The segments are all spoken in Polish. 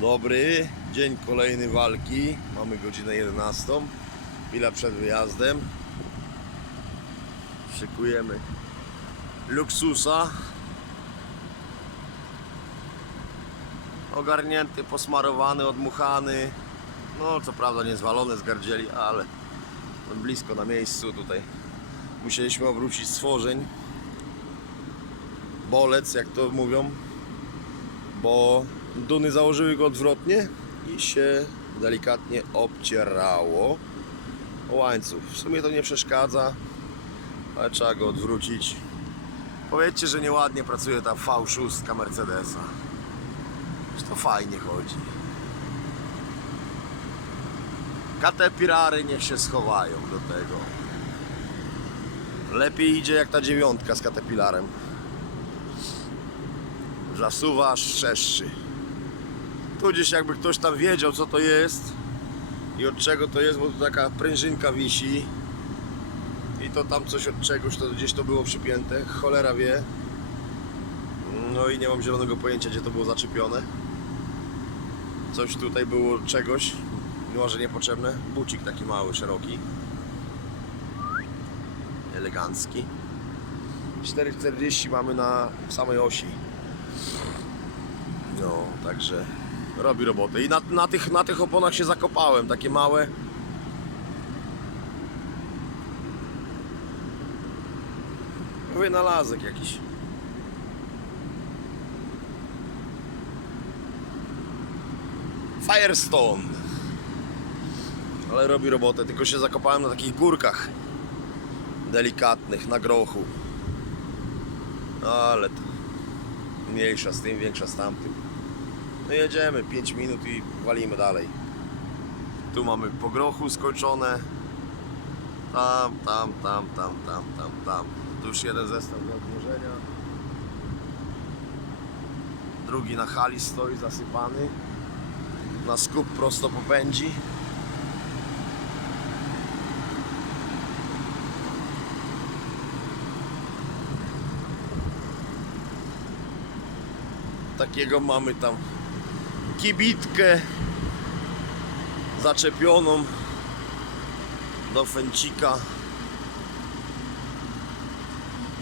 Dobry, dzień kolejny walki. Mamy godzinę 11. Chwila przed wyjazdem. Szykujemy luksusa. Ogarnięty, posmarowany, odmuchany. No, co prawda nie zwalony z gardzieli, ale blisko na miejscu tutaj. Musieliśmy obrócić stworzeń. Bolec, jak to mówią, bo duny założyły go odwrotnie i się delikatnie obcierało o łańcuch. W sumie to nie przeszkadza, ale trzeba go odwrócić. Powiedzcie, że nieładnie pracuje ta V6 Mercedesa. Że to fajnie chodzi. Katepirary niech się schowają do tego. Lepiej idzie jak ta dziewiątka z katepilarem. Zasuwa, szczeszczy. Tu gdzieś jakby ktoś tam wiedział co to jest i od czego to jest, bo tu taka prężynka wisi i to tam coś od czegoś, to gdzieś to było przypięte, cholera wie. No i nie mam zielonego pojęcia gdzie to było zaczepione. Coś tutaj było czegoś, może niepotrzebne. Bucik taki mały, szeroki. Elegancki. 4,40 mamy na samej osi. No, także robi robotę. I na, na, tych, na tych oponach się zakopałem, takie małe. Wynalazek jakiś. Firestone. Ale robi robotę, tylko się zakopałem na takich górkach delikatnych, na grochu. Ale to mniejsza z tym, większa z tamtym. No jedziemy 5 minut i walimy dalej. Tu mamy po grochu skończone. Tam, tam, tam, tam, tam, tam, tam. Tu już jeden zestaw do odmierzenia. Drugi na hali stoi zasypany. Na skup prosto popędzi. Takiego mamy tam kibitkę zaczepioną do fęcika.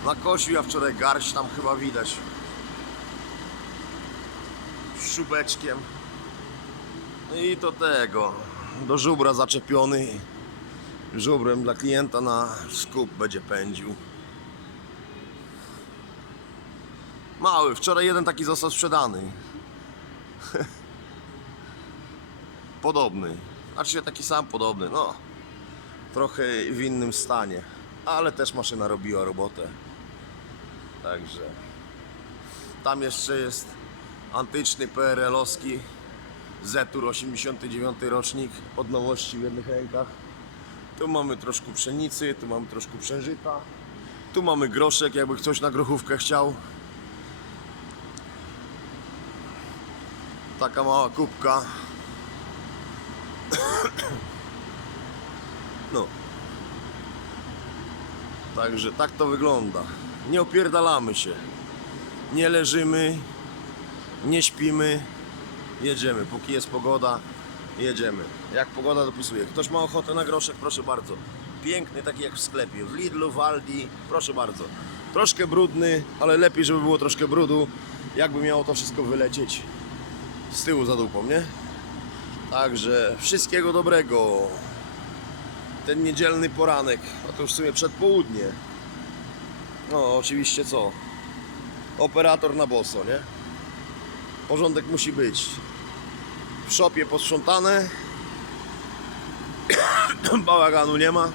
Na kosiu ja wczoraj garść tam chyba widać. Szubeczkiem. No i to tego. Do żubra zaczepiony. Żubrem dla klienta na skup będzie pędził. Mały, wczoraj jeden taki został sprzedany. podobny. Znaczy taki sam podobny, no. Trochę w innym stanie. Ale też maszyna robiła robotę. Także. Tam jeszcze jest antyczny PRL-owski Zetur 89 rocznik od nowości w jednych rękach. Tu mamy troszkę pszenicy, tu mamy troszkę przężyta. Tu mamy groszek, jakby ktoś na grochówkę chciał. Taka mała kubka. No. Także tak to wygląda. Nie opierdalamy się. Nie leżymy. Nie śpimy. Jedziemy. Póki jest pogoda, jedziemy. Jak pogoda dopisuje. Ktoś ma ochotę na groszek, proszę bardzo. Piękny, taki jak w sklepie. W Lidlu, w Aldi, proszę bardzo. Troszkę brudny, ale lepiej, żeby było troszkę brudu. Jakby miało to wszystko wylecieć z tyłu za dupą, nie? Także wszystkiego dobrego. Ten niedzielny poranek, a to już w sumie przedpołudnie. No, oczywiście co? Operator na boso, nie? Porządek musi być. W szopie posprzątane. Bałaganu nie ma.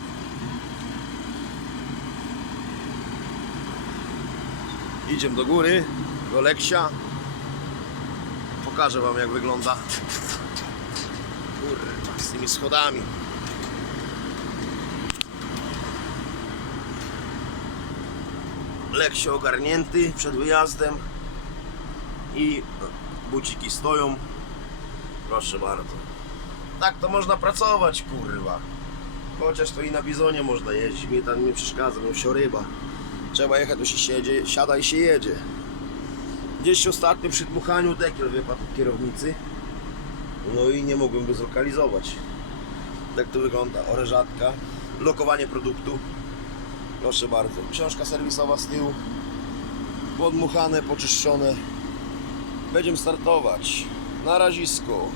Idziemy do góry, do Leksia. Pokażę wam jak wygląda. Kurwa, z tymi schodami. Leksio ogarnięty przed wyjazdem i buciki stoją. Proszę bardzo. Tak to można pracować, kurwa. Chociaż to i na bizonie można jeździć, mnie tam nie przeszkadza, mnie wsioryba. Trzeba jechać, to się siedzie, siada i się jedzie. Gdzieś ostatnio przy dmuchaniu dekiel wypadł kierownicy. No i nie mogłem go zlokalizować. Tak to wygląda. Orężatka, lokowanie produktu. Proszę bardzo. Książka serwisowa z tyłu. Podmuchane, poczyszczone. Będziemy startować. Na razisko.